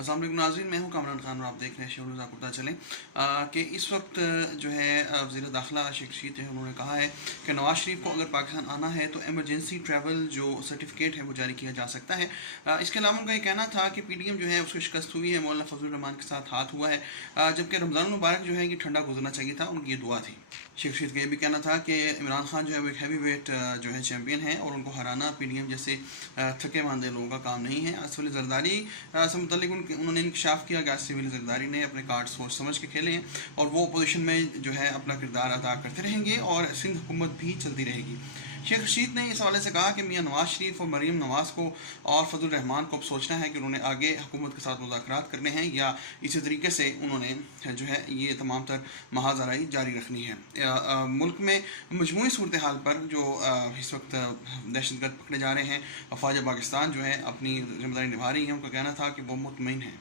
अस्सलाम वालेकुम नाज़रीन, मैं हूं कामरान खान और आप देख रहे हैं शोरूज़। आपको पता चलें कि इस वक्त जो है वज़ीर दाखिला शेख रशीद है, उन्होंने कहा है कि नवाज़ शरीफ को अगर पाकिस्तान आना है तो एमरजेंसी ट्रैवल जो सर्टिफिकेट है वो जारी किया जा सकता है। इसके अलावा उनका ये कहना था कि PDM जो है उसको शिकस्त हुई है, मौलाना फजल रहमान के साथ हाथ हुआ है, जबकि रमज़ान मुबारक जो है ये ठंडा गुजरना चाहिए था, उनकी ये दुआ थी। शेख रशीद का ये भी कहना था कि इमरान खान जो है वो एक हैवी वेट जो है चैम्पियन है और उनको हराना PDM जैसे थके मांदे लोगों का काम नहीं है। आसिफ जरदारी से मुतल्लिक उन्होंने इंकशाफ किया कि आसिफ जरदारी ने अपने कार्ड सोच समझ के खेले हैं और वो अपोजिशन में जो है अपना किरदार अदा करते रहेंगे और सिंध हुकूमत भी चलती रहेगी। शेख रशीद ने इस हवाले से कहा कि मियाँ नवाज़ शरीफ और मरीम नवाज़ को और फजल रहमान को अब सोचना है कि उन्होंने आगे हुकूमत के साथ मुज़ाकरात करने हैं या इसी तरीके से उन्होंने जो है ये तमाम तर महाजराई जारी रखनी है। मुल्क में मजमूई सूरत हाल पर जो इस वक्त दहशतगर्द पकड़े जा रहे हैं, अफवाज पाकिस्तान जो है अपनी जिम्मेदारी निभा रही हैं। उनका कहना था कि वो मुतमईन हैं।